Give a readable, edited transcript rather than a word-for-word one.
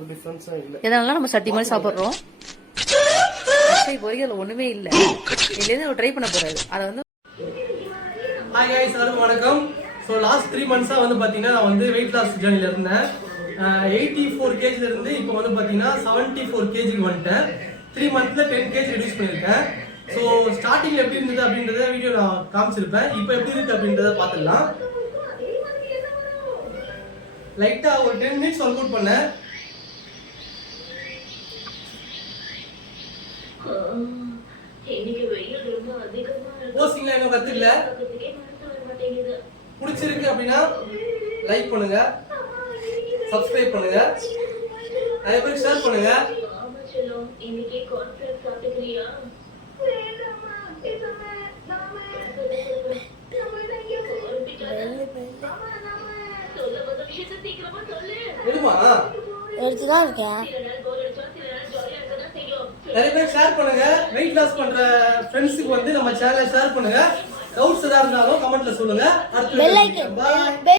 ஒரு டிஃபரன்ஸும் இல்ல. இதனால நம்ம சட்டி மாதிரி சாப்பிடுறோம். பொரியல் ஒண்ணுமே இல்ல. இதுல ட்ரை பண்ண போறாரு. அத வந்து ஹாய் गाइस எல்லாருக்கும் வணக்கம். சோ லாஸ்ட் 3 மந்த்ஸா வந்து பாத்தீங்கன்னா நான் வந்து weight loss ஜர்னில இருந்தேன். 84 kg ல இருந்து இப்போ வந்து பாத்தீங்கன்னா 74 kg க்கு வந்துட்டேன். 3 மந்த்ஸ்ல 10 kg ரெடியூஸ் பண்ணிருக்கேன். சோ ஸ்டார்டிங்ல எப்படி இருந்தது அப்படிங்கறத வீடியோ நான் காமிச்சிருப்பேன். இப்போ எப்படி இருக்கு அப்படிங்கறத பாத்துடலாம். லைட்டா ஒரு 10 மினிட்ஸ் வொர்க் அவுட் பண்ணேன். போஸ்டிங்ல என்ன கத்துக்கல. பிடிச்சிருக்கு அப்படின்னா லைக் பண்ணுங்க, சப்ஸ்கிரைப் பண்ணுங்க, நிறைய பேருக்கு ஷேர் பண்ணுங்க. எடுத்துதான் இருக்கேன். நிறைய பேர் ஷேர் பண்ணுங்க. வெயிட் லாஸ் பண்ற ஃப்ரெண்ட்ஸுக்கு வந்து நம்ம சேனலை ஷேர் பண்ணுங்க. டவுட்ஸ் ஏதாவது இருந்தாலும் கமெண்ட்ல சொல்லுங்க. அடுத்து